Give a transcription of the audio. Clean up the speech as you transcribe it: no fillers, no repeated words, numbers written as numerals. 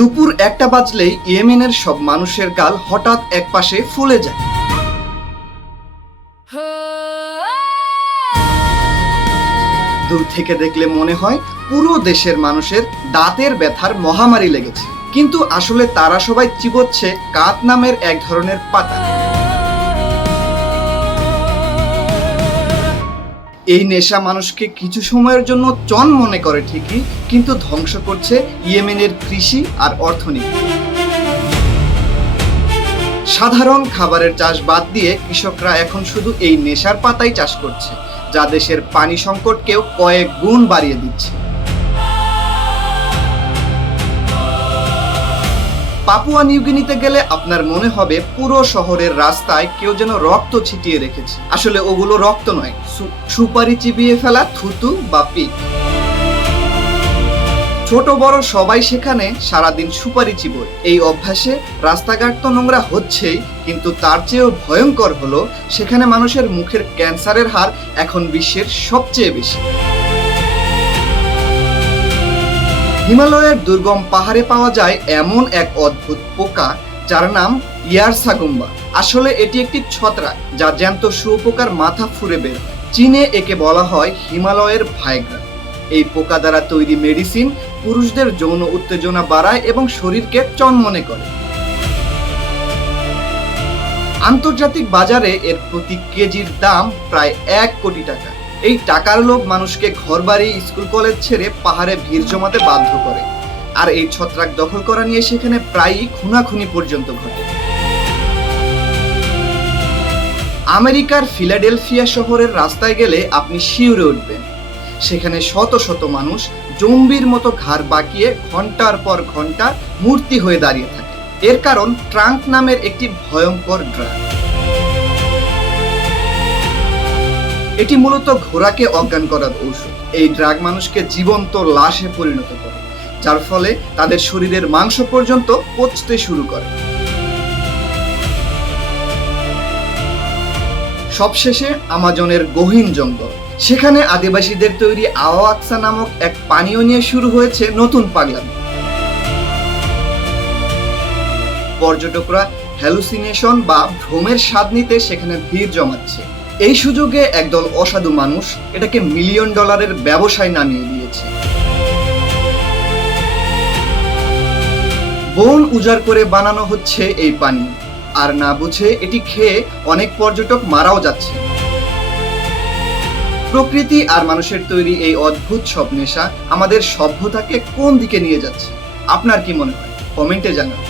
দুপুর 1টা বাজলেই ইয়েমেনের সব মানুষের গাল হঠাৎ একপাশে ফুলে যায়। দূর থেকে দেখলে মনে হয় পুরো দেশের মানুষের দাঁতের ব্যথার মহামারী লেগেছে, কিন্তু আসলে তারা সবাই চিবোচ্ছে কাত নামের এক ধরনের পাতা। এই নেশা মানুষকে কিছু সময়ের জন্য চন মনে করে ঠিকই, কিন্তু ধ্বংস করছে ইয়েমেনের কৃষি আর অর্থনীতি। সাধারণ খাবারের চাষ বাদ দিয়ে কৃষকরা এখন শুধু এই নেশার পাতাই চাষ করছে, যা দেশের পানি সংকটকেও কয়েক গুণ বাড়িয়ে দিচ্ছে। পাপুয়া নিউগিনিতে গেলে আপনার মনে হবে পুরো শহরের রাস্তায় কেউ যেন রক্ত ছিটিয়ে রেখেছে। আসলে ওগুলো রক্ত নয়, সুপারি চিবিয়ে ফেলা থুতু বা পিক। ছোট বড় সবাই সেখানে সারাদিন সুপারি চিবোয়। এই অভ্যাসে রাস্তাঘাট তো নোংরা হচ্ছেই, কিন্তু তার চেয়েও ভয়ঙ্কর হলো সেখানে মানুষের মুখের ক্যান্সারের হার এখন বিশ্বের সবচেয়ে বেশি। হিমালয়ের দুর্গম পাহাড়ে পাওয়া যায় এমন এক অদ্ভুত পোকা যার নাম ইয়ারসাগুম্বা। আসলে এটি একটি ছত্রাক যা জ্যান্ত শুঁয়োপোকার মাথা ফুঁড়ে বের হয়। চীনে একে বলা হয় হিমালয়ের ভাইগ্রা। এই পোকা দ্বারা তৈরি মেডিসিন পুরুষদের যৌন উত্তেজনা বাড়ায় এবং শরীরকে চনমনে করে। আন্তর্জাতিক বাজারে এর প্রতি কেজির দাম প্রায় 1 কোটি টাকা। এই টাকার লোভ মানুষকে ঘরবাড়ি, স্কুল কলেজ ছেড়ে পাহাড়ে ভিড় জমাতে বাধ্য করে, আর এই ছত্রাক দখল করা নিয়ে সেখানে প্রায়ই খুনাখুনি পর্যন্ত ঘটে। আমেরিকার ফিলাডেলফিয়া শহরের রাস্তায় গেলে আপনি শিউরে উঠবেন। সেখানে শত শত মানুষ জম্বির মতো ঘাড় বাঁকিয়ে ঘন্টার পর ঘন্টা মূর্তি হয়ে দাঁড়িয়ে থাকে। এর কারণ ট্রাঙ্ক নামের একটি ভয়ঙ্কর ড্রাগ। এটি মূলত ঘোড়াকে অজ্ঞান করার ঔষধ। এই ড্রাগ মানুষকে জীবন্ত লাশে পরিণত করে, যার ফলে তাদের শরীরের মাংস পর্যন্ত পচতে শুরু করে। সবশেষে আমাজনের গহীন জঙ্গল। সেখানে আদিবাসীদের তৈরি আওয়াক্সা নামক এক পানীয় নিয়ে শুরু হয়েছে নতুন পাগলামি। পর্যটকরা হ্যালুসিনেশন বা ভ্রমের স্বাদ নিতে সেখানে ভিড় জমাচ্ছে। এই সুযোগে একদল অসাধু মানুষ এটাকে $1 মিলিয়ন ব্যবসায় নামিয়ে দিয়েছে। বন উজাড় করে বানানো হচ্ছে এই পানি, আর না বুঝে এটি খেয়ে অনেক পর্যটক মারাও যাচ্ছে। প্রকৃতি আর মানুষের তৈরি এই অদ্ভুত সব নেশা আমাদের সভ্যতাকে কোন দিকে নিয়ে যাচ্ছে? আপনার কি মনে হয়? কমেন্টে জানান।